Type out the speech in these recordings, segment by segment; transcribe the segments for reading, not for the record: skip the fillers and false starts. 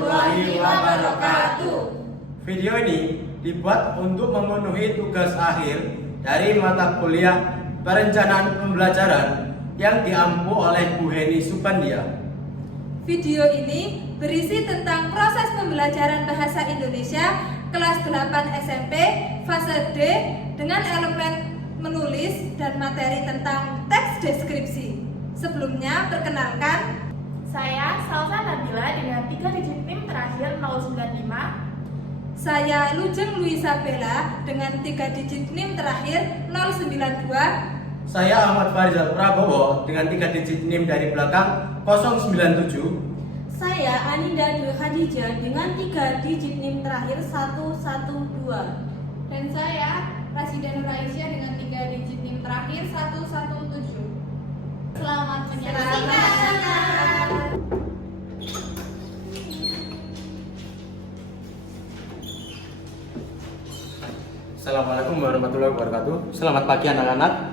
warahmatullahi wabarakatuh. Video ini dibuat untuk memenuhi tugas akhir dari mata kuliah perencanaan pembelajaran yang diampu oleh Bu Heni Supandia. Video ini berisi tentang proses pembelajaran bahasa Indonesia kelas 8 SMP fase D dengan elemen menulis dan materi tentang teks deskripsi. Sebelumnya perkenalkan, saya Salsa Nabila dengan 3 digit NIM terakhir 095. saya Lujeng Luisa Bella dengan 3 digit NIM terakhir 092. Saya Ahmad Farizal Prabowo dengan 3 digit NIM dari belakang 097. Saya Aninda Dwi Khadijah dengan 3 digit NIM terakhir 112. Dan saya Rasida Nur Aisyah dengan 3 digit NIM terakhir 117. Selamat menyaksikan. Assalamualaikum warahmatullahi wabarakatuh. Selamat pagi anak-anak.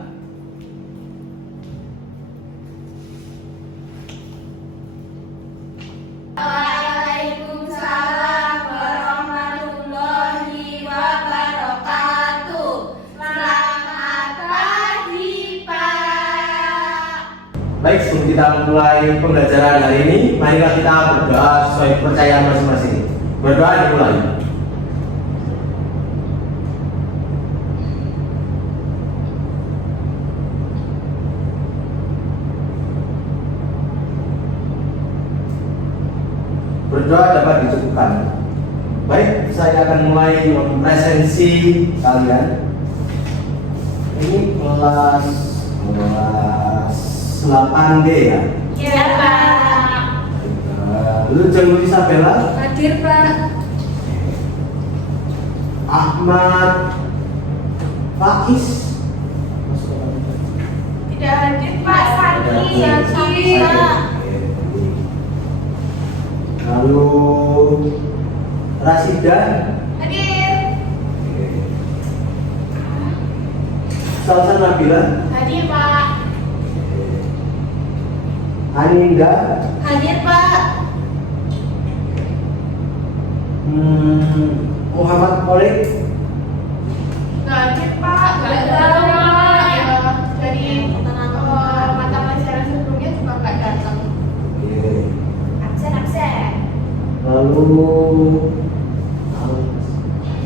Waalaikumsalam warahmatullahi wabarakatuh. Selamat pagi, Pak. Baik, sebelum kita mulai pembelajaran hari ini, marilah kita berdoa sesuai kepercayaan masing-masing. Berdoa dimulai. Berdoa dapat dicukupkan. Baik, saya akan mulai mempresensi kalian. Ini kelas 8D ya. Ya, Pak. Lujeng Luisa Bella, Hadir Pak. Ahmad Faiz. Tidak hadir, Pak. Sakit, Pak. Lalu Rasida, Hadir. Salsa Nabila, Hadir, Pak. Aninda, Hadir Pak. Muhammad Olik, Nggak hadir, Pak. Nggak tahu, Pak. Ya, dari mata pelajaran sebelumnya juga nggak datang. Absen. lalu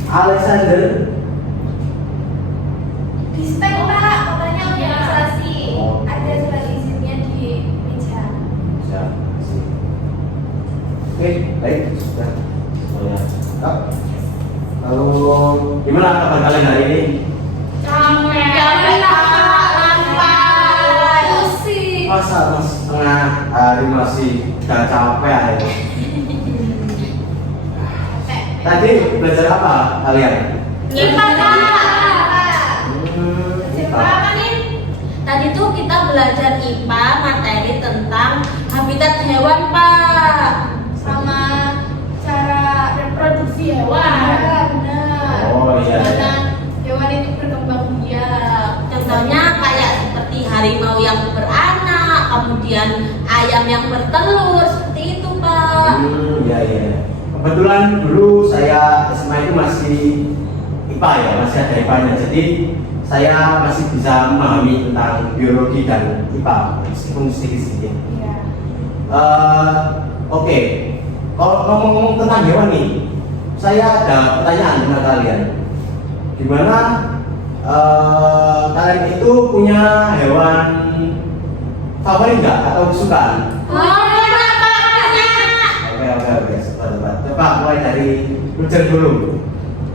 Alexander, Dispen, Pak. Katanya organisasi. Oh. Ada surat izinnya di meja. ya, oke, baik, sudah semuanya lengkap. Lalu gimana kabar kalian hari ini? Capek, Pak. Pusing. Masa mas tengah hari masih udah capek aja. Tadi belajar apa kalian? IPA Pak. IPA. Tadi tuh kita belajar IPA materi tentang habitat hewan Pak. Sama cara reproduksi hewan. Benar. Oh, iya. Gimana hewan itu berkembang biak. Contohnya kayak seperti harimau yang beranak, kemudian ayam yang bertelur, seperti itu Pak. Iya iya. Kebetulan dulu saya SMA itu masih IPA ya, masih ada IPA-nya. Jadi saya masih bisa memahami tentang biologi dan IPA meskipun sedikit-sedikit. Iya. Oke. Kalau ngomong-ngomong tentang hewan nih, saya ada pertanyaan kepada kalian. Gimana kalian itu punya hewan favorit nggak atau kesukaan? Oke, sebentar. Coba mulai dari Lujeng dulu.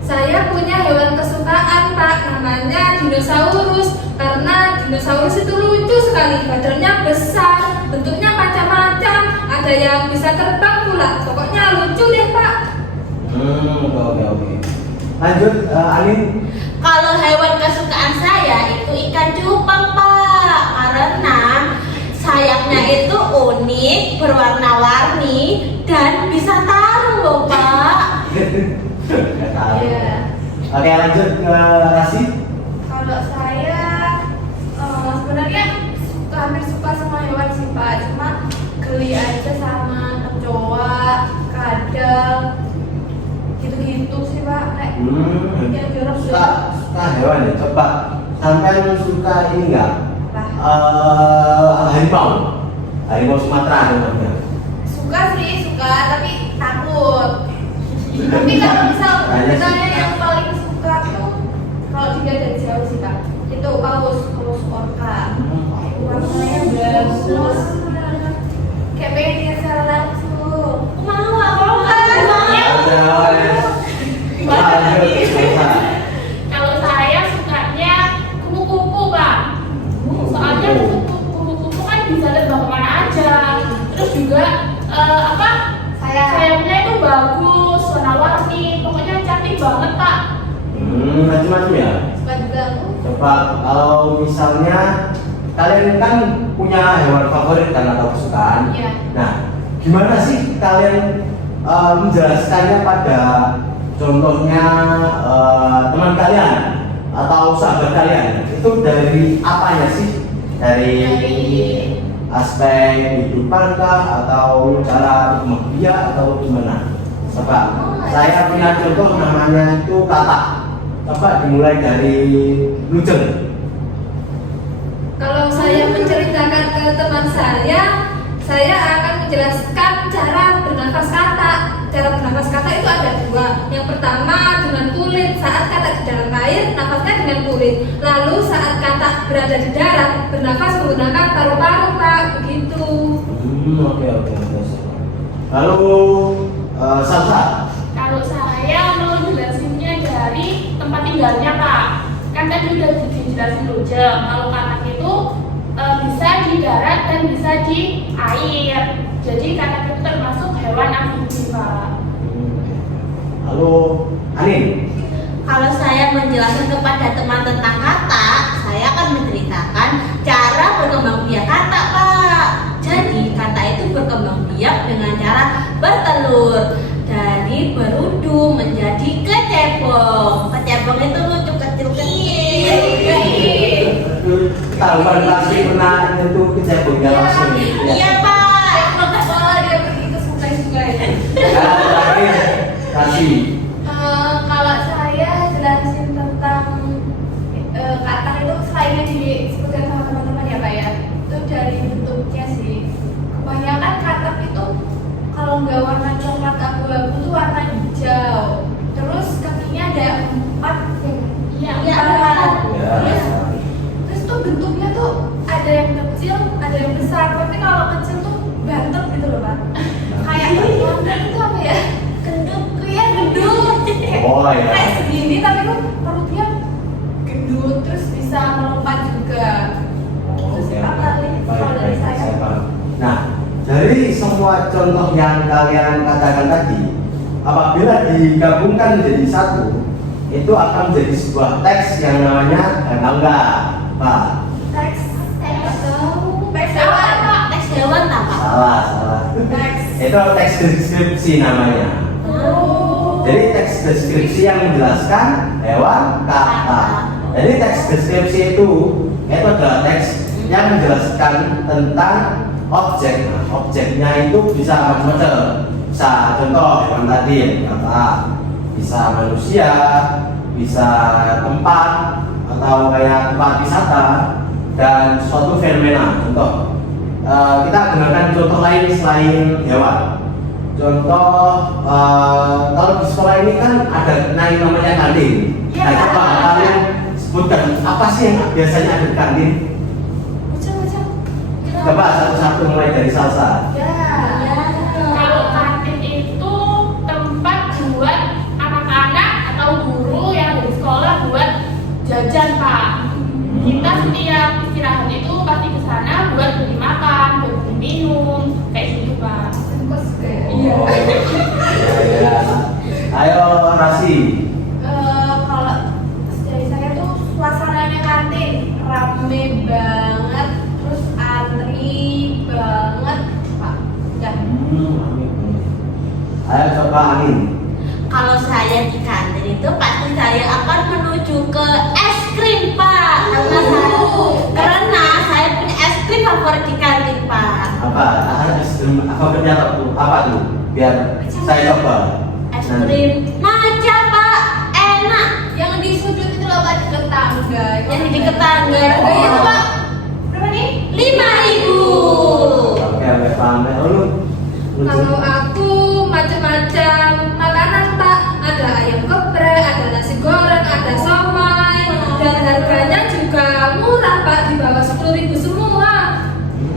Saya punya hewan kesukaan Pak, namanya dinosaurus. Karena dinosaurus itu lucu sekali, badannya besar, bentuknya macam-macam, ada yang bisa terbang pula. Pokoknya lucu deh Pak. Oke. Lanjut, Anin. Kalau hewan kesukaan saya itu ikan cupang Pak, karena sayapnya itu unik, berwarna-warni, dan bisa taruh loh Pak. Nggak tahu. Iya. Oke, lanjut ke Rasi. Kalau saya sebenarnya hampir suka semua hewan sih Pak, cuma geli aja sama kecoa, kadal, gitu sih Pak. Kayak yang jorok suka hewan ya. Coba sampai suka ini enggak? Harimau Sumatera namanya. suka sih, suka, tapi takut. Tapi kalau misalnya yang paling suka tuh kalau dilihat dari jauh sih Kak, itu paus orca. Warnanya bagus, kayak pengen lihat secara langsung. Mau apa? Kalau saya sukanya kupu-kupu Pak. Soalnya kupu-kupu kan bisa terbang kemana aja. Terus juga sayapnya itu bagus, warna-warni, pokoknya cantik banget Pak. Macam-macam ya. Coba kalau misalnya kalian kan punya hewan favorit kan atau kesukaan. Iya. Nah, gimana sih kalian menjelaskannya pada contohnya teman kalian atau sahabat kalian? Itu dari apanya sih? Dari aspek kehidupan kah atau cara dia atau gimana? Coba saya punya contoh namanya itu Katak. Coba dimulai dari Lujeng. Kalau saya menceritakan ke teman saya akan menjelaskan cara bernafas katak. Cara bernafas katak itu ada dua. Yang pertama dengan kulit, saat katak di dalam air, nafasnya dengan kulit. Lalu saat katak berada di darat, bernafas menggunakan paru-paru Pak, begitu. Oke. Lalu Salsa. Kalau saya mau jelasinnya dari tempat tinggalnya Pak. Kan tadi udah dijelasin Lujeng. Kalau katak itu bisa di darat dan bisa di air. Jadi katak itu termasuk hewan amfibi Pak. Lalu Anin. Kalau saya menjelaskan kepada teman tentang katak, saya akan menceritakan cara berkembang biak katak Pak. Jadi katak itu berkembang biak dengan cara bertelur dari berudu menjadi kecebong. Kecebong itu lucu kecil-kecil. Tahuan pasti pernah nyentuh kecebongnya langsung. Iya Pak. Oh, dia pergi ke sungai-sungai. Terakhir kasih. Kalau saya jelasin tentang katak itu selain yang disebutkan sama teman-teman ya Pak ya, itu dari bentuknya sih. Kebanyakan katak itu kalau nggak warna coklat abu-abu itu warna hijau. Terus kakinya ada 4 Iya. Terus tuh bentuknya tuh ada yang kecil, ada yang besar. Tapi kalau kecil tuh bantet gitu loh Pak. Kayak itu apa ya? Gendut, ya gendut. Oh ya. Kayak segini tapi tuh perutnya gendut, terus bisa melompat juga. Terus apa lagi kalau dari saya? Nah, dari semua contoh yang kalian katakan tadi, apabila digabungkan menjadi satu, itu akan menjadi sebuah teks yang namanya Gangga, Pak. Teks hewan Pak. Teks hewan apa? Salah. Itu teks deskripsi namanya. Jadi teks deskripsi yang menjelaskan hewan kata. Jadi teks deskripsi itu adalah teks yang menjelaskan tentang objek. Nah, objeknya itu bisa macam-macam. Bisa contoh hewan tadi kata, bisa manusia, bisa tempat atau kayak tempat wisata dan suatu fenomena. Contoh kita gunakan contoh lain selain hewan. Contoh kalau di sekolah ini kan ada namanya kantin. Nah, coba kalian sebutkan apa sih yang biasanya ada di kantin? Macam-macam. Coba satu-satu mulai dari Salsa. Kalau kantin itu tempat buat anak-anak atau guru yang dari sekolah buat jajan Pak. Kita setiap istirahat itu pasti ke sana buat beli makan, buat beli minum, kayak gitu Pak. Iya. Ya. Ayo Rasi. Kalau dari saya tuh suasananya kantin rame banget, terus antri banget Pak. Ya. Ayo coba Anin. Kalau saya di kantin itu pasti saya akan menuju ke es krim Pak. Karena saya punya es krim favorit di kantin Pak. Apa? Es krim favoritnya apa tuh? Biar saya coba. Es krim maca tetangga. Yang di tetangga. Harganya tuh Pak berapa nih? 5.000. Oke, paham ya. Lalu Kalau aku macam-macam makanan Pak, ada ayam geprek, ada nasi goreng, ada somai, dan harganya juga murah Pak, di bawah 10.000 semua.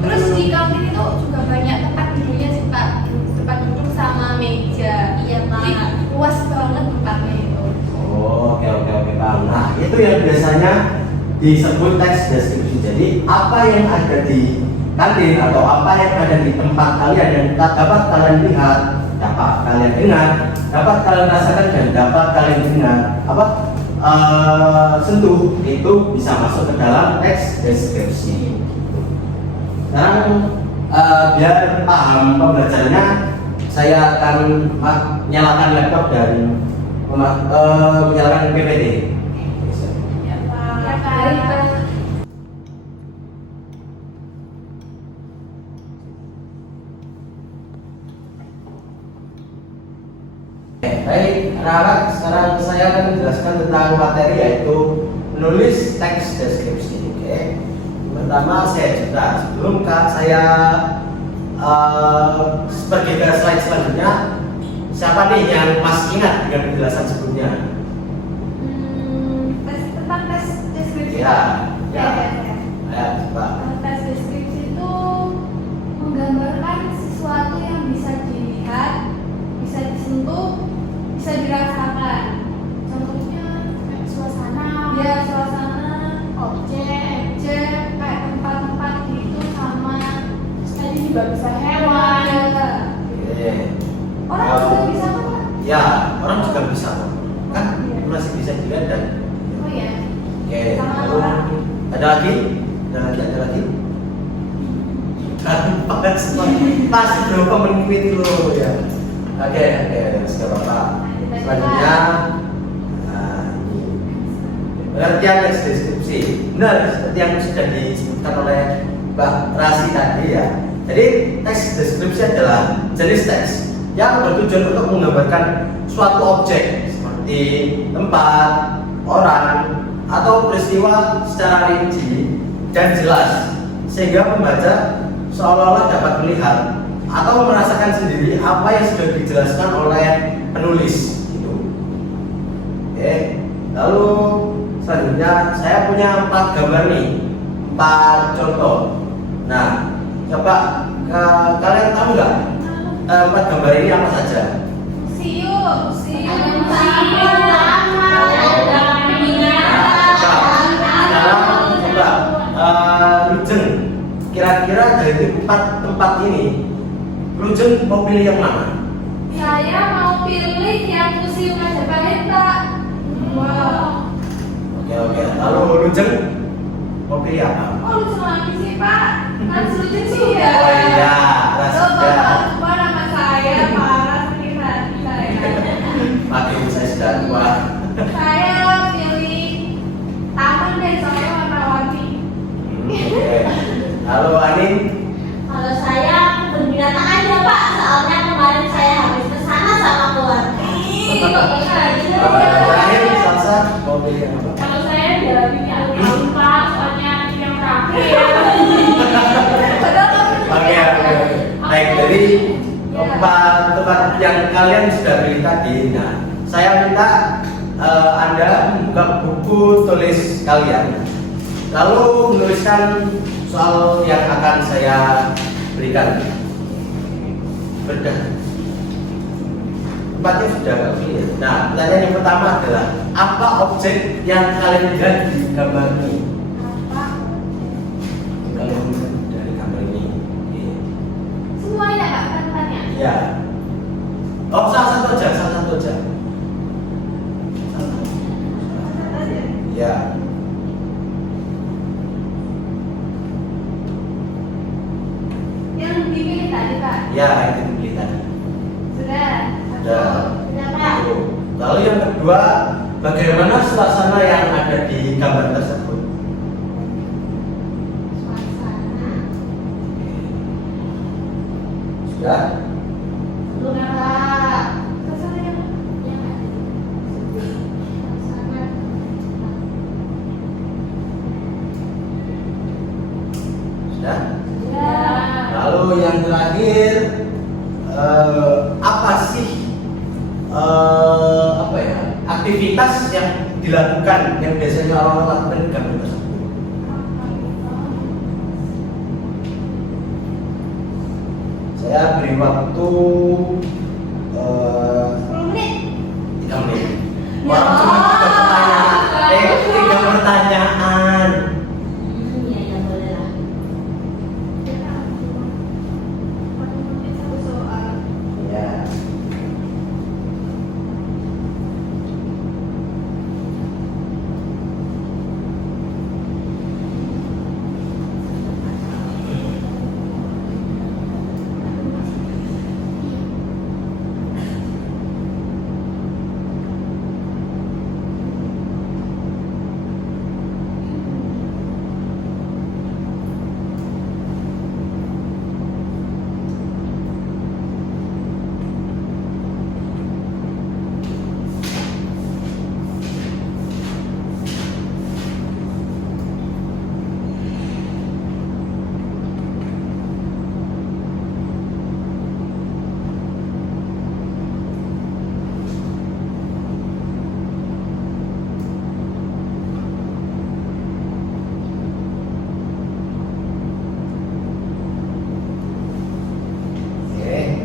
Terus di kantin itu juga banyak tempat duduknya sih Pak, tempat duduk sama meja. Iya, Pak. Jadi luas banget tempatnya itu. oh, oke, paham. Nah, itu yang biasanya disebut teks deskripsi. Jadi apa yang ada di kantin atau apa yang ada di tempat kalian yang dapat kalian lihat, dapat kalian dengar, dapat kalian rasakan dan dapat kalian dengar sentuh, itu bisa masuk ke dalam teks deskripsi. Sekarang biar paham pembelajarannya, saya akan nyalakan laptop dan menyalakan PPT. Ya Pak. Ya, baik, Pak. Baik, anak-anak, sekarang saya akan menjelaskan tentang materi yaitu menulis teks deskripsi. Oke. Pertama saya cerita sebelum saya pergi ke slide selanjutnya. Siapa nih yang masih ingat dengan penjelasan sebelumnya? Tentang tes deskripsi. Ya, Ya. ya, coba. Tes deskripsi itu menggambarkan sesuatu yang bisa dilihat, bisa disentuh, bisa dirasakan. Contohnya kayak suasana, ya suasana, objek, kayak tempat-tempat gitu sama tadi juga bisa hewan. Oke. Orang juga bisa kok. Ya, orang juga bisa kok. Kan masih bisa dilihat dan Oh ya. oke. Sama Lalu orang. ada lagi? Ada lagi? Pas pasti berapa menit loh ya. Oke, nggak apa-apa. Selanjutnya, ini pengertian teks deskripsi. Benar, seperti yang sudah disebutkan oleh Mbak Rasi tadi ya. Jadi teks deskripsi adalah jenis teks yang bertujuan untuk menggambarkan suatu objek seperti tempat, orang, atau peristiwa secara rinci dan jelas sehingga pembaca seolah-olah dapat melihat atau merasakan sendiri apa yang sudah dijelaskan oleh penulis gitu. Oke, lalu selanjutnya saya punya 4 gambar nih, 4 contoh. Nah, coba kalian tahu nggak 4 gambar ini apa saja? Siu. Lujeng, kira-kira dari 4 tempat ini, Lujeng mau pilih yang mana? Saya mau pilih yang Museum Majapahit, Pak. Wow. Oke. Lalu Lujeng mau pilih apa? Oh, lucu lagi sih Pak. Kan lucu sih ya. Oh iya, Loh, Bapak sudah. lupa nama saya, parah sakit hati saya. Makin saya sudah tua. Saya pilih taman deh, soalnya warna-warni. Oke. Lalu Anin? Kalau saya kebun binatang aja Pak, soalnya kemarin saya habis ke sana sama keluarga. Terakhir Salsa mau pilih yang apa? Kalau saya udah pilih alun-alun Pak, soalnya yang terakhir. Oke. Baik, dari tempat yang kalian sudah pilih tadi, nah saya minta Anda membuka buku tulis kalian, lalu menuliskan soal yang akan saya berikan. Bedah. Tempatnya sudah nggak clear. Nah, pertanyaan yang pertama adalah apa objek yang kalian lihat di gambar ini? Kalian lihat dari gambar ini. Semuanya Pak, kan-kannya. Iya. Oh, salah satu aja. Iya. Yang dipilih tadi Pak. Ya, itu dipilih tadi. Sudah. Sudah. Sudah Pak. Lalu yang kedua, bagaimana suasana yang ada di gambar tersebut? Suasana. Sudah? Belum ya Pak. Suasana yang Yang ada. Suasana. apa ya, aktivitas yang dilakukan yang biasanya orang lakukan di kampung tersebut. Saya beri waktu 10 menit. 3 menit. Wah, cuma 3 pertanyaan. Iya, ya boleh lah. Satu soal. Ya. Oke.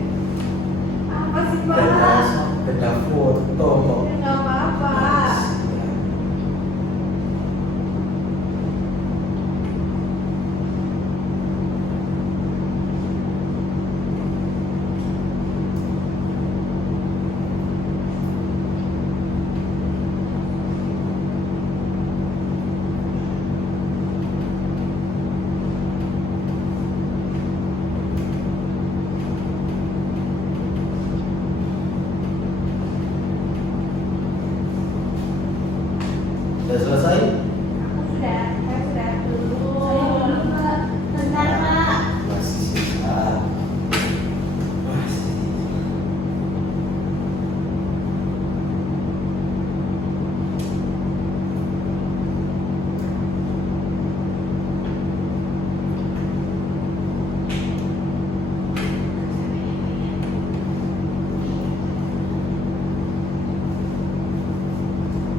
Apa sih, Pak? Beda foto kok. Enggak apa-apa. Sudah selesai? Aku sudah, saya sudah belum. Saya belum, Pak. Bentar, Pak. Masih sisa. Masih.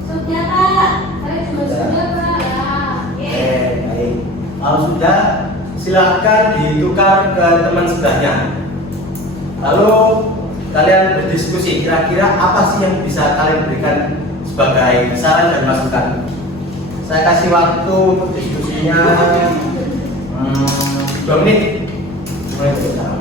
Sudah, Pak. Saya juga sudah, Pak. Oke, baik. Kalau sudah, silakan ditukar ke teman sebelahnya. Lalu kalian berdiskusi, kira-kira apa sih yang bisa kalian berikan sebagai saran dan masukan. Saya kasih waktu untuk diskusinya 2 menit. Mulai dari sekarang.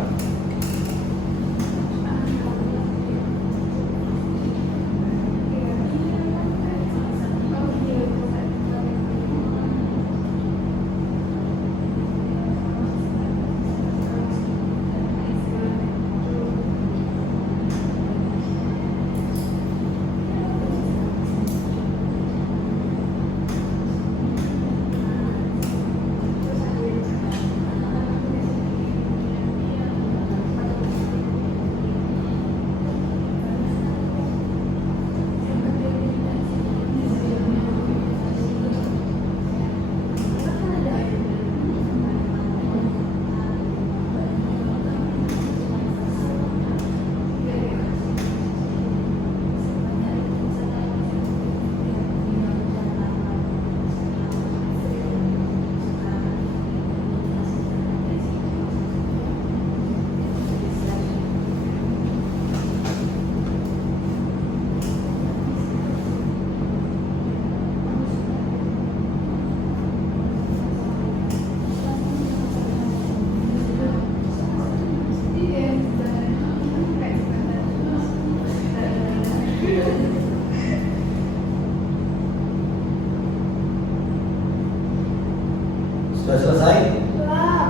Sudah selesai? Belum.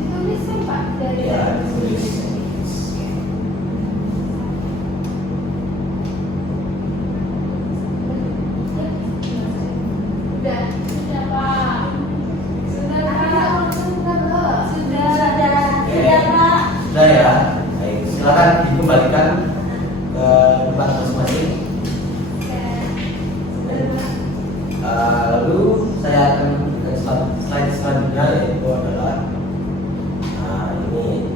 Ditulisin, Pak, dari Ya, tulis. Sudah, sudah, Pak. Sudah, Pak. Sudah. Sudah, Pak. Sudah ya? Baik, silakan dikembalikan ke tempat masing-masing. Lalu saya akan ke slide selanjutnya, yaitu adalah ini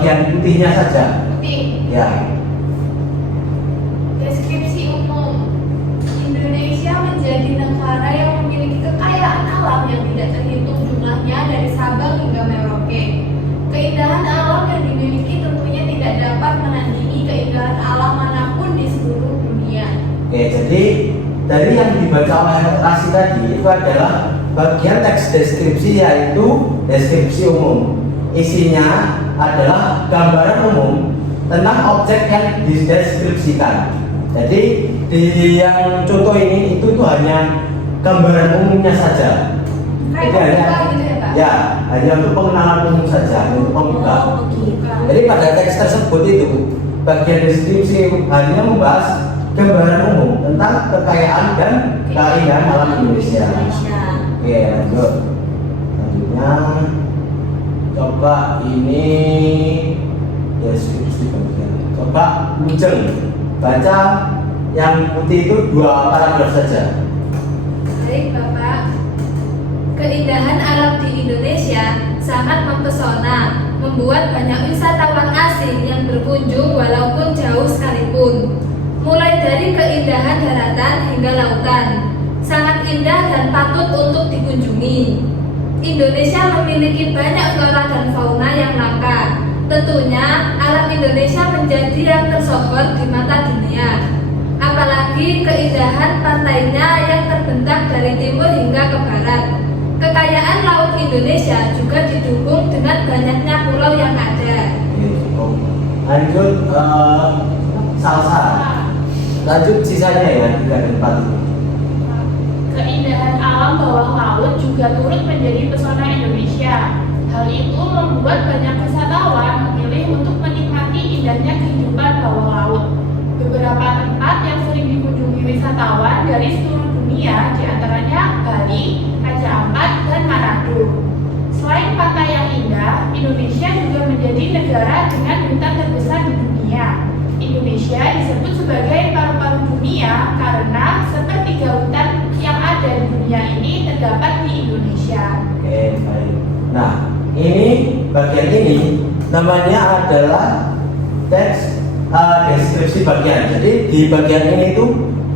bagian putihnya saja. Putih. Ya. Deskripsi umum. Indonesia menjadi negara yang memiliki kekayaan alam yang tidak terhitung jumlahnya dari Sabang hingga Merauke. Keindahan alam yang dimiliki tentunya tidak dapat menandingi keindahan alam manapun di seluruh dunia. Oke, jadi dari yang dibaca oleh Rasi tadi itu adalah bagian teks deskripsi, yaitu deskripsi umum. Isinya adalah gambaran umum tentang objek yang dideskripsikan. Jadi di yang contoh ini itu tuh hanya gambaran umumnya saja. Kayak Jadi pembuka gitu ya Pak? ya, hanya untuk pengenalan umum saja, untuk pembuka. Oh, begitu. Jadi pada teks tersebut itu bagian deskripsi hanya membahas gambaran umum tentang kekayaan dan keindahan alam Indonesia. Indonesia. Oke, lanjut. Selanjutnya coba ini deskripsi bagian. Coba Lujeng baca yang putih itu 2 paragraf saja. Baik Bapak. Keindahan alam di Indonesia sangat mempesona, membuat banyak wisatawan asing yang berkunjung walaupun jauh sekalipun. Mulai dari keindahan daratan hingga lautan, sangat indah dan patut untuk dikunjungi. Indonesia memiliki banyak flora dan fauna yang langka. Tentunya alam Indonesia menjadi yang tersohor di mata dunia. Apalagi keindahan pantainya yang terbentang dari timur hingga ke barat. Kekayaan laut Indonesia juga didukung dengan banyaknya pulau yang ada. Oke, cukup. Lanjut Salsa. Lanjut sisanya ya 3 dan 4 itu. Keindahan alam bawah laut juga turut menjadi pesona Indonesia. Hal itu membuat banyak wisatawan memilih untuk menikmati indahnya kehidupan bawah laut. Beberapa tempat yang sering dikunjungi wisatawan dari seluruh dunia, diantaranya Bali, Raja Ampat, dan Manado. Selain pantai yang indah, Indonesia juga menjadi negara dengan hutan terbesar di dunia. Indonesia disebut sebagai paru-paru dunia karena sepertiga hutan yang ada di dunia ini terdapat di Indonesia. Oke, baik. Nah, ini bagian ini namanya adalah teks deskripsi bagian. Jadi di bagian ini itu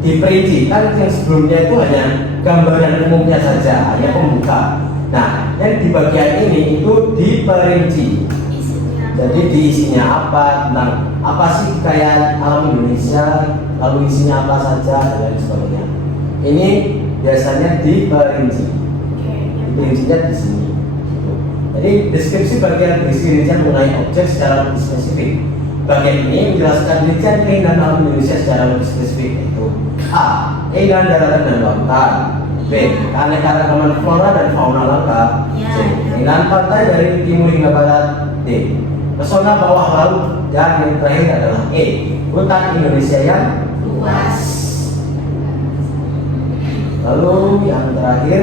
diperinci, kan yang sebelumnya itu hanya gambaran umumnya saja, hanya pembuka. Nah, yang di bagian ini itu diperinci. Jadi di isinya apa, tentang apa sih kekayaan alam Indonesia, lalu isinya apa saja dan lain sebagainya. Ini biasanya diperinci. Diperincinya di sini. Gitu. Jadi deskripsi bagian berisi rincian mengenai objek secara lebih spesifik. Bagian ini menjelaskan rincian keindahan alam Indonesia secara lebih spesifik, yaitu A. Keindahan daratan dan lautan. B. Keanekaragaman flora dan fauna langka. C. Keindahan pantai dari timur hingga barat. D. Pesona bawah laut. Dan yang terakhir adalah E. Hutan Indonesia yang luas. Lalu yang terakhir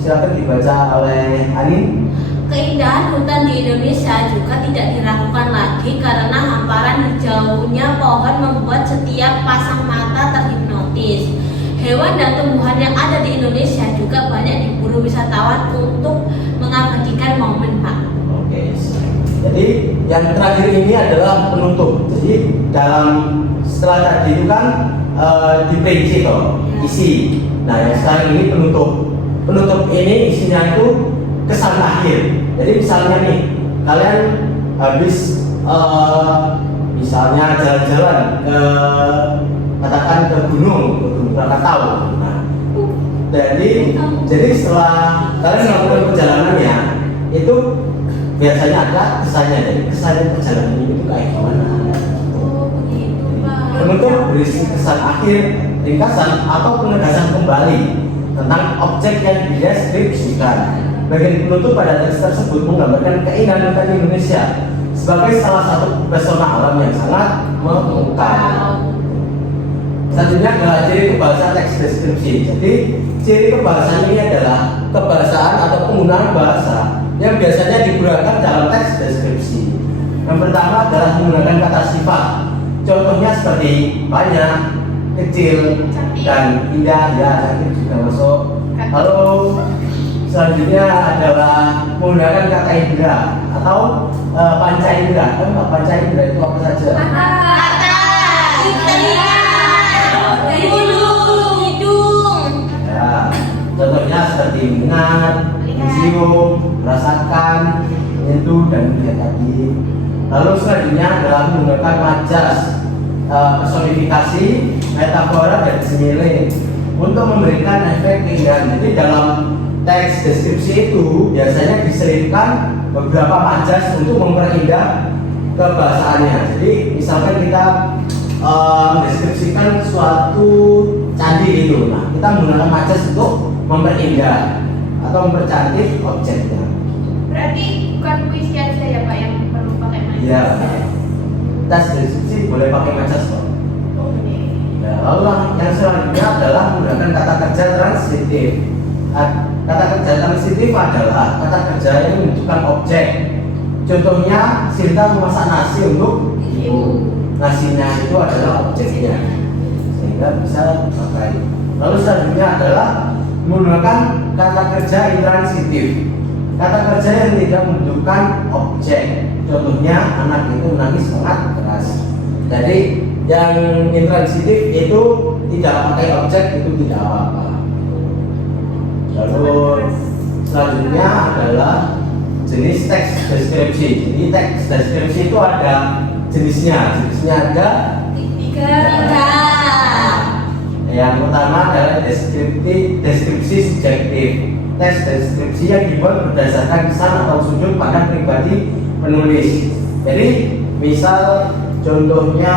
silakan dibaca oleh Anin. Keindahan hutan di Indonesia juga tidak diragukan lagi karena hamparan hijaunya pohon membuat setiap pasang mata terhipnotis. Hewan dan tumbuhan yang ada di Indonesia juga banyak diburu wisatawan untuk mengabadikan momen, Pak. Oke. Jadi yang terakhir ini adalah penutup. Jadi dalam setelah tadi itu kan diperinci toh, isi. Nah, yang sekarang ini penutup. Penutup ini isinya itu kesan akhir. Jadi misalnya nih, kalian habis misalnya jalan-jalan ke katakan ke Gunung Krakatau. Nah, jadi setelah kalian melakukan perjalanannya itu biasanya ada kesannya. Jadi kesan perjalanan ini itu kayak gimana? Oh, begitu, Pak. Penutup berisi kesan akhir, ringkasan atau penegasan kembali tentang objek yang dideskripsikan. Bagian penutup pada teks tersebut menggambarkan keindahan hutan Indonesia sebagai salah satu pesona alam yang sangat memukau. Selanjutnya adalah ciri kebahasaan teks deskripsi. Jadi ciri kebahasaan ini adalah kebahasaan atau penggunaan bahasa yang biasanya digunakan dalam teks deskripsi. Yang pertama adalah menggunakan kata sifat. Contohnya seperti banyak, kecil, dan indah. Ya, cantik juga masuk. Lalu selanjutnya adalah menggunakan kata indera. atau panca indera. Panca indera itu apa saja? Mata, telinga, mulut, hidung. Ya, contohnya seperti mendengar, mencium, merasakan, menyentuh dan melihat tadi. Lalu selanjutnya adalah menggunakan majas, personifikasi, metafora dan simile untuk memberikan efek keindahan. Jadi dalam teks deskripsi itu biasanya diselipkan beberapa majas untuk memperindah kebahasaannya. Jadi misalkan kita mendeskripsikan suatu candi itu, nah kita menggunakan majas untuk memperindah atau mempercantik objeknya. Berarti bukan puisi aja ya Pak yang perlu pakai majas? Iya. Tes deskripsi boleh pakai majas kok. Ya, lalu yang selanjutnya adalah menggunakan kata kerja transitif. Kata kerja transitif adalah kata kerja yang menunjukkan objek. Contohnya, Sinta memasak nasi untuk ibu. Nasinya itu adalah objeknya, sehingga bisa dipakai. Lalu selanjutnya adalah menggunakan kata kerja intransitif. Kata kerja yang tidak menunjukkan objek. Contohnya, anak itu menangis sangat keras. Jadi yang intransitif itu tidak pakai objek, itu tidak apa-apa. Lalu selanjutnya adalah jenis teks deskripsi. Jadi teks deskripsi itu ada jenisnya. Jenisnya ada Tiga. Yang pertama adalah deskripsi subjektif. Teks deskripsi yang dibuat berdasarkan kesan atau sudut pandang pribadi penulis. Jadi misal contohnya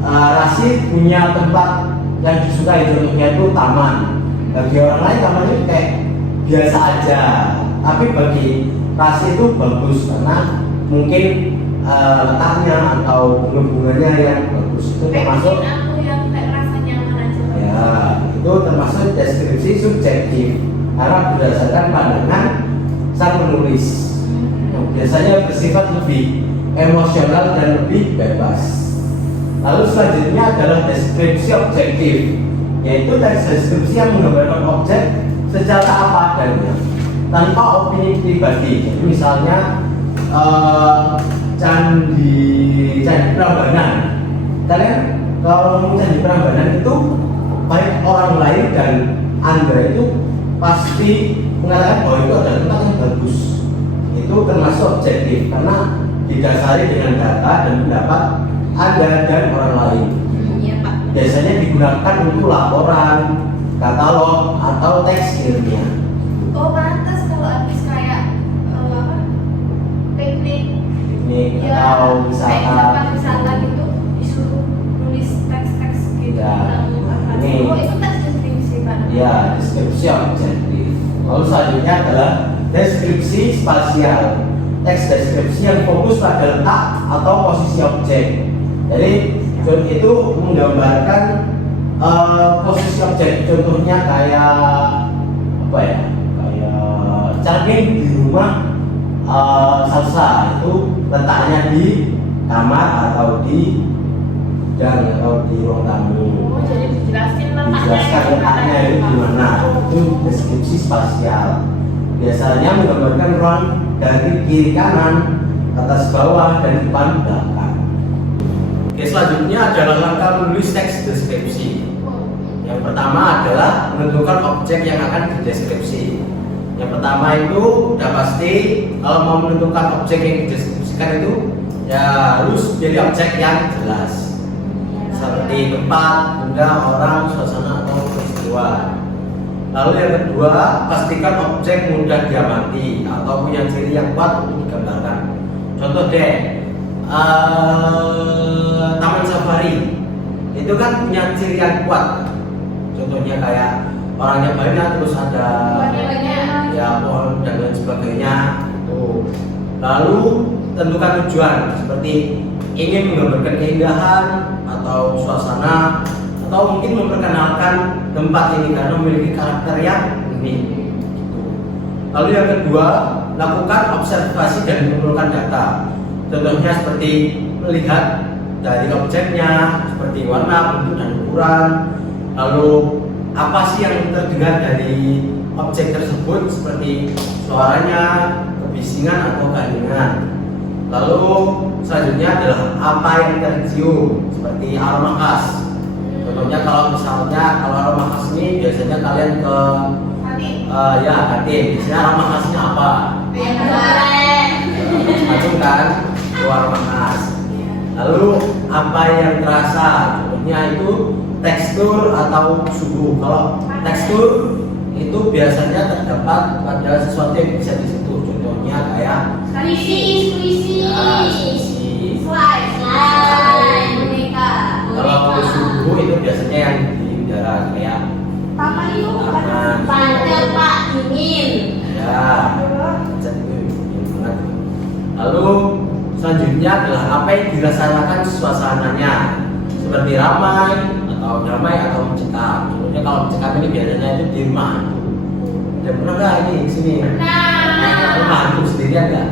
Rasid punya tempat yang disukai, contohnya itu taman. Bagi orang lain tamannya kayak biasa aja, tapi bagi Rasid itu bagus karena mungkin letaknya atau bunga-bunganya yang bagus. Itu termasuk aku yang kayak rasa nyaman aja. ya, itu termasuk deskripsi subjektif karena berdasarkan pandangan sang penulis. Biasanya bersifat lebih emosional dan lebih bebas. Lalu selanjutnya adalah deskripsi objektif, yaitu teks deskripsi yang menggambarkan objek secara apa adanya tanpa opini pribadi. Jadi misalnya candi Prambanan. Kalian kalau ngomong candi Prambanan itu baik orang lain dan Anda itu pasti mengatakan bahwa itu adalah tempat yang bagus. Itu termasuk objektif karena didasari dengan data dan pendapat Anda dan orang lain. Iya Pak. Biasanya digunakan untuk laporan, katalog, atau teks ilmiah. Oh pantas kalau habis kayak piknik Ini ya, atau kayak misalkan wisata gitu disuruh nulis teks-teks gitu. Ya, ini. Oh itu teks deskripsi Pak? ya deskripsi objektif. Lalu selanjutnya adalah deskripsi spasial. Teks deskripsi yang fokus pada letak atau posisi objek. Jadi itu menggambarkan posisi objek. Contohnya kayak apa ya? Kayak cermin di rumah Salsa itu letaknya di kamar atau di gudang atau di ruang tamu. Oh, jadi dijelasin Dijelaskan letaknya itu di mana. Itu deskripsi spasial. Biasanya menggambarkan ruang dari kiri kanan, atas bawah, dan depan belakang. Oke, selanjutnya adalah langkah menulis teks deskripsi. Yang pertama adalah menentukan objek yang akan dideskripsi. Yang pertama itu udah pasti kalau mau menentukan objek yang dideskripsikan itu ya harus jadi objek yang jelas. Seperti tempat, benda, orang, suasana, atau peristiwa. Lalu yang kedua, pastikan objek mudah diamati atau punya ciri yang kuat untuk digambarkan. Contoh deh, taman safari itu kan punya ciri yang kuat. Contohnya kayak orangnya banyak, terus ada ya pohon dan lain sebagainya. Tuh. Lalu tentukan tujuan, seperti ingin menggambarkan keindahan atau suasana, atau mungkin memperkenalkan tempat ini karena memiliki karakter yang unik. Lalu yang kedua, lakukan observasi dan mengumpulkan data. Contohnya seperti melihat dari objeknya, seperti warna, bentuk, dan ukuran. Lalu apa sih yang terdengar dari objek tersebut, seperti suaranya, kebisingan atau keheningan. Lalu selanjutnya adalah apa yang tercium seperti aroma khas. Contohnya kalau misalnya kalau aroma khas ini biasanya kalian ke ya kantin. Biasanya aroma khasnya apa? Macam kan itu aroma khas. Lalu apa yang terasa? Contohnya itu tekstur atau suhu. Kalau tekstur itu biasanya terdapat pada sesuatu yang bisa disentuh. Contohnya kayak Squishy. kalau suhu itu biasanya yang di udara kayak Papan itu tangan. Pancet Pak, dingin. Ya, jadi itu banget. Lalu selanjutnya adalah apa yang dirasakan suasananya, seperti ramai atau damai atau mencekam. Contohnya kalau mencekam ini biasanya itu di rumah. Udah pernah nggak ini di sini? Rumah itu sendirian nggak?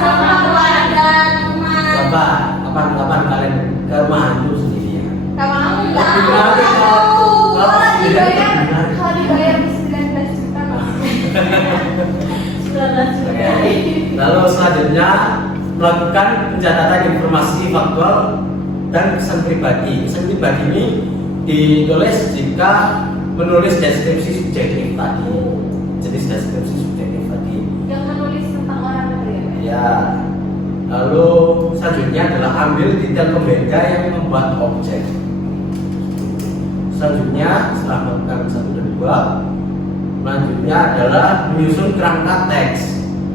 Sama keluarga teman. Coba kapan kalian ke rumah hantu sendirian? Kamu Kalau sendirian itu gimana? kalau dibayar 19 juta. Oke. Lalu selanjutnya melakukan pencatatan informasi faktual dan kesan pribadi. Kesan pribadi ini ditulis jika menulis deskripsi subjektif tadi. Jenis deskripsi subjektif tadi. Yang menulis tentang orang itu ya. Ya. Lalu selanjutnya adalah ambil detail pembeda yang membuat objek. Selanjutnya setelah melakukan 1 dan 2, selanjutnya adalah menyusun kerangka teks.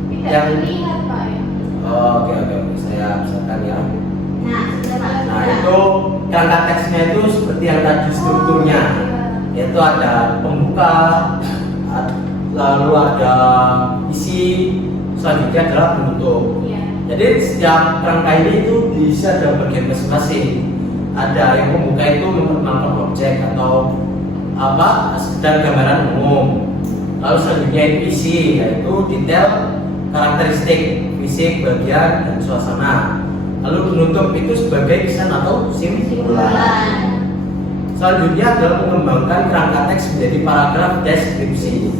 Tidak Yang terlihat Pak ya. Oke, saya misalkan ya. Nah, sudah Pak. Nah itu kerangka teksnya itu seperti yang tadi strukturnya, yaitu ada pembuka, lalu ada isi, selanjutnya adalah penutup. Iya. Jadi setiap kerangka ini itu diisi ada bagian masing-masing. Ada yang pembuka itu memperkenalkan objek atau apa sekedar gambaran umum. Lalu selanjutnya itu isi, yaitu detail karakteristik fisik, bagian dan suasana. Lalu penutup itu sebagai kesan atau simpulan. Selanjutnya adalah mengembangkan kerangka teks menjadi paragraf deskripsi.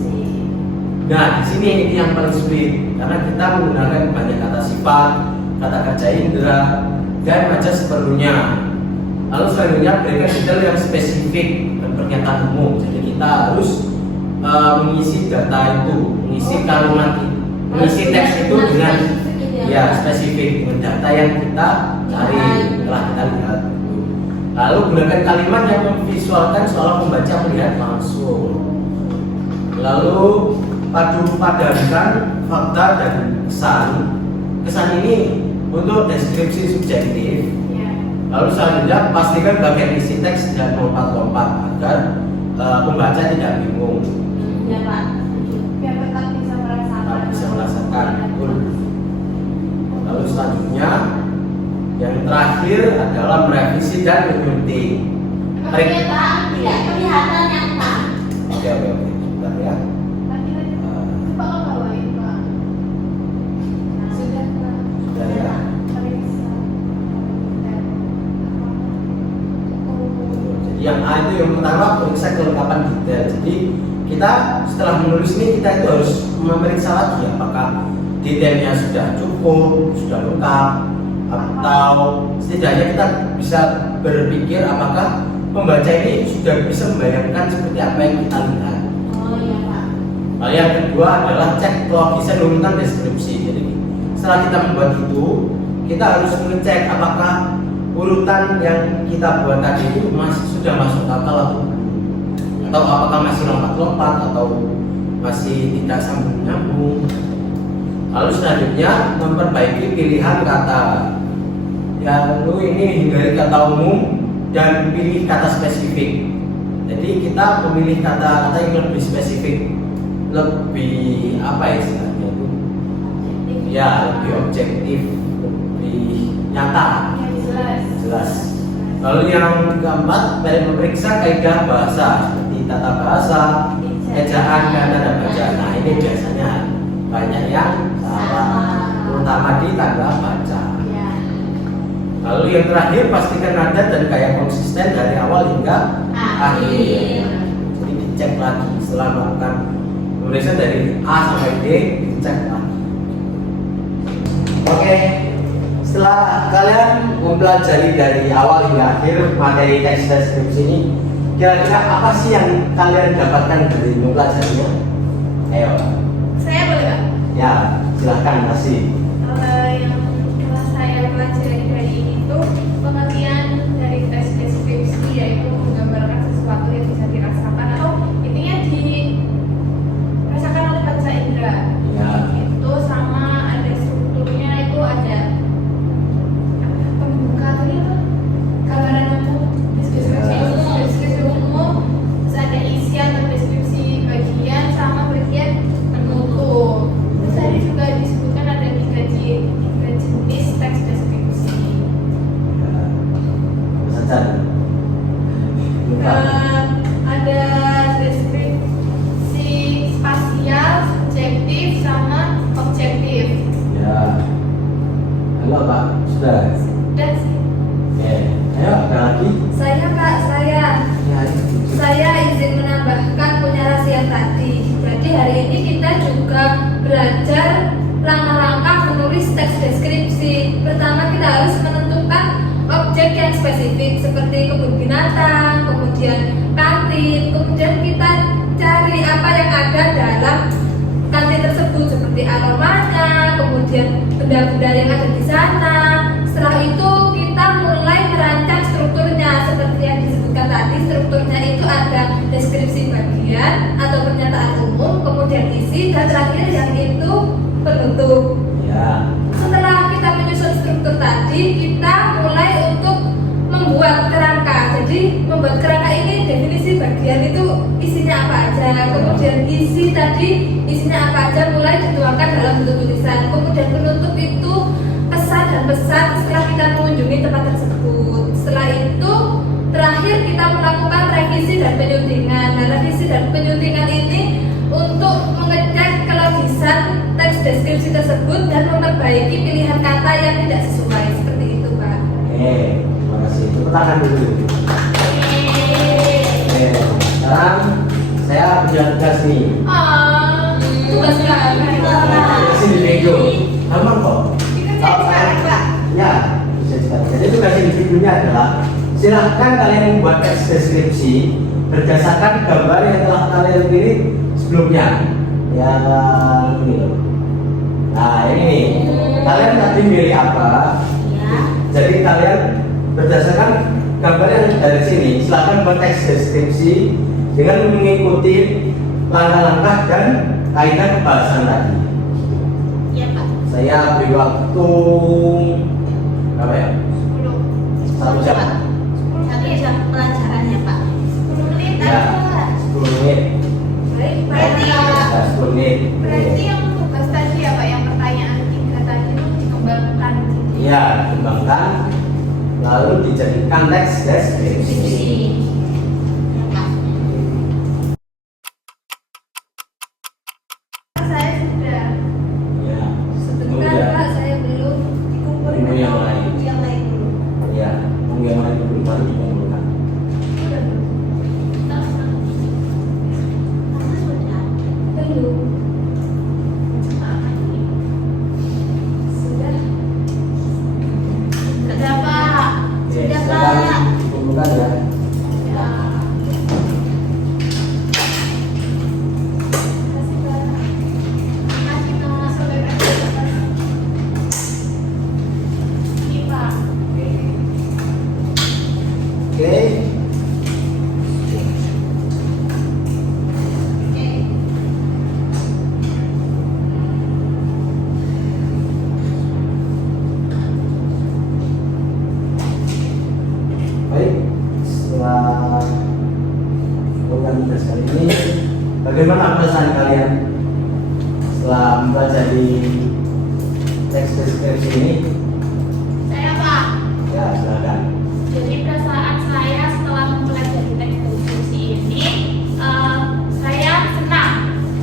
Nah, di sini ini yang paling sulit karena kita menggunakan banyak kata sifat, kata kerja indera, dan baca seperlunya. Lalu selanjutnya berikan detail yang spesifik dan pernyataan umum. Jadi kita harus mengisi data itu, mengisi kalimat itu, mengisi teks itu dengan ya spesifik dengan data yang kita cari telah kita lihat. Lalu gunakan kalimat yang memvisualkan seolah pembaca melihat langsung. Lalu padankan fakta dan kesan. Kesan ini untuk deskripsi subjektif. Lalu selanjutnya pastikan bagian isi teks tidak lompat-lompat agar pembaca tidak bingung. Ya Pak. Biar tetap bisa merasakan. Bisa merasakan. Betul. Lalu selanjutnya yang terakhir adalah merevisi dan menyunting. Oke Pak, tidak kelihatan yang Pak. Oke, sebentar ya. Coba kalau bawain Pak. Sudah Pak. Sudah ya. Periksa. Dan Jadi yang A itu yang pertama periksa kelengkapan detail. Jadi kita setelah menulis ini kita itu harus memeriksa lagi apakah detailnya sudah cukup, sudah lengkap, atau setidaknya kita bisa berpikir apakah pembaca ini sudah bisa membayangkan seperti apa yang kita lihat. Oh iya Pak. Lalu yang kedua adalah cek logisan urutan deskripsi. Jadi setelah kita membuat itu, kita harus mengecek apakah urutan yang kita buat tadi itu sudah masuk akal atau apakah masih lompat-lompat atau masih tidak sambung nyambung. Lalu selanjutnya memperbaiki pilihan kata. Lalu ini hindari kata umum dan pilih kata spesifik. Jadi kita memilih kata-kata yang lebih spesifik, lebih apa ya istilahnya itu? Ya lebih objektif, lebih nyata, jelas. Lalu yang keempat dari memeriksa kaidah bahasa seperti tata bahasa, ejaan dan tanda baca. Nah ini biasanya banyak yang salah, terutama di tanda baca. Lalu yang terakhir pastikan nada dan gaya konsisten dari awal hingga akhir. Jadi dicek lagi setelah melakukan pemeriksaan dari A sampai D, dicek lah. Oke, setelah kalian mempelajari dari awal hingga akhir materi teks deskripsi ini, kira-kira apa sih yang kalian dapatkan dari mempelajarinya? Ayo. Saya boleh Pak? Ya, silahkan kasih. Yang telah saya pelajari dari ini tuh pengertian dari teks deskripsi, yaitu menggambarkan sesuatu yang bisa dirasakan atau intinya dirasakan oleh panca indera. Ya. Itu sama ada strukturnya, itu ada pembuka tadi apa? Gambaran umum, deskripsi umum, terus ada isi atau deskripsi bagian sama bagian penutup. Terus tadi juga disebutkan ada tiga jenis teks deskripsi. Saja. Ada deskripsi spasial, subjektif, sama objektif. Ya. Halo Pak, sudah. Dan sih. Oke. Ayo, ada lagi? Saya Kak, saya Ya, izin menambahkan punya rahasia tadi. Jadi hari ini kita juga belajar langkah-langkah menulis teks deskripsi. Pertama kita harus menentukan objek yang spesifik seperti kebun binatang, kemudian kantin, kemudian kita cari apa yang ada dalam kantin tersebut seperti aromanya, kemudian benda-benda yang ada di sana. Setelah itu kita mulai merancang strukturnya seperti yang disebutkan tadi. Strukturnya itu ada deskripsi bagian atau pernyataan umum, kemudian isi, dan terakhir yang itu penutup. ya. Setelah kita menyusun struktur tadi, kita mulai untuk membuat kerangka. Jadi membuat kerangka ini definisi bagian itu isinya apa aja, kemudian isi tadi isinya apa aja mulai dituangkan dalam bentuk tulisan. Kemudian penutup itu pesan dan pesan setelah kita mengunjungi tempat tersebut. Setelah itu terakhir kita melakukan revisi dan penyuntingan. Nah, revisi dan penyuntingan ini untuk mengecek kelogisan teks deskripsi tersebut dan memperbaiki pilihan kata yang tidak sesuai. Seperti itu, Pak. Oke, terima kasih. Tepuk tangan dulu. Oke, sekarang saya punya tugas nih. Tugas Sini Lego. Gampang kok. Kita sekarang Pak. Ya, bisa sekali. Jadi tugas individunya adalah silahkan kalian membuat teks deskripsi berdasarkan gambar yang telah kalian pilih sebelumnya. Ya, ini loh. Nah, ini nih. Kalian tadi pilih apa? Ya. Jadi kalian berdasarkan gambar yang dari sini, silahkan buat teks deskripsi dengan mengikuti langkah-langkah dan kaidah pembahasan tadi. Ya Pak. Saya beri waktu berapa ya? 1 jam. 1 jam pelajaran ya Pak. 10 menit Ya, aja. 10 menit. Baik, Berarti Ya, 10 menit. berarti yang tugas tadi ya Pak, yang pertanyaan 3 tadi itu dikembangkan. Iya, kembangkan lalu dijadikan teks deskripsi. Ya Pak. Saya sudah. Ya, Sebentar, Pak, saya belum. Tunggu yang lain. Yang lain dulu. Ya, tunggu yang lain dulu baru dikumpulkan. Kamu sudah. Belum. Sudah. Sudah Pak. Oke, Sudah silakan Pak. dikumpulkan ya. Ya. Terima kasih Pak. Terima kasih Pak. Saudara. Ini Pak. Oke. Baik, setelah program tugas kali ini, bagaimana perasaan kalian setelah mempelajari teks deskripsi ini? Saya Pak. Ya, silakan. Jadi perasaan saya setelah mempelajari teks deskripsi ini, saya senang.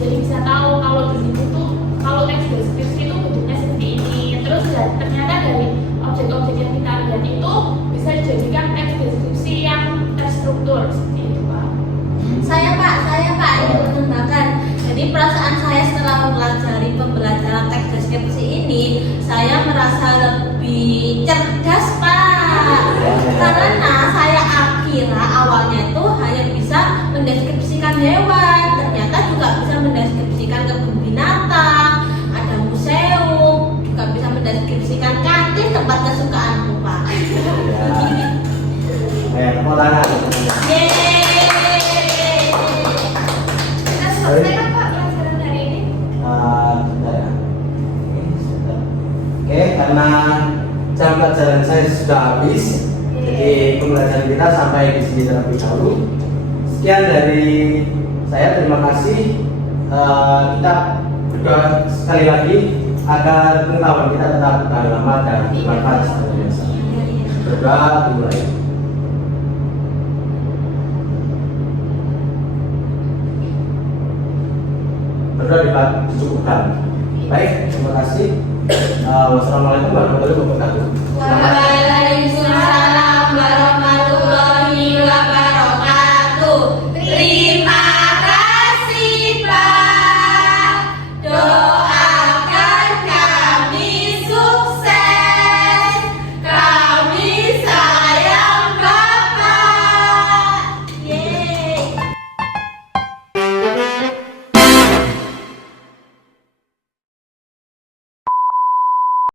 Jadi bisa tahu kalau di situ tuh, kalau teks deskripsi itu bentuknya seperti ini. Terus ternyata dari objek-objek yang kita lihat itu bisa dijadikan teks deskripsi yang terstruktur seperti itu Pak. Saya Pak, ingin menambahkan. Jadi perasaan saya setelah mempelajari pembelajaran Karena saya kira awalnya itu hanya bisa mendeskripsikan hewan, ternyata juga bisa mendeskripsikan kebun binatang, ada museum, juga bisa mendeskripsikan kantin tempat kesukaanku, Pak. Ya, tepuk tangan. Yeay. Kita selesai kan Pak pelajaran hari ini? Sebentar ya. Oke, karena jam pelajaran saya sudah habis, jadi pembelajaran kita sampai di sini terlebih dahulu. Sekian dari saya, terima kasih. Kita berdoa sekali lagi agar pengetahuan kita tetap bertahan lama dan bermanfaat seperti biasa. Berdoa dimulai. Berdoa dicukupkan. Baik, terima kasih. Wassalamualaikum warahmatullahi wabarakatuh. Waalaikumsalam warahmatullahi wabarakatuh. Terima kasih, Pak. Doakan kami sukses. Kami sayang Bapak. Yeay.